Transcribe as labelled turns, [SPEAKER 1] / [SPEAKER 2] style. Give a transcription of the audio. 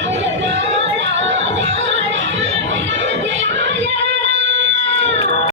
[SPEAKER 1] Go, go, go, go.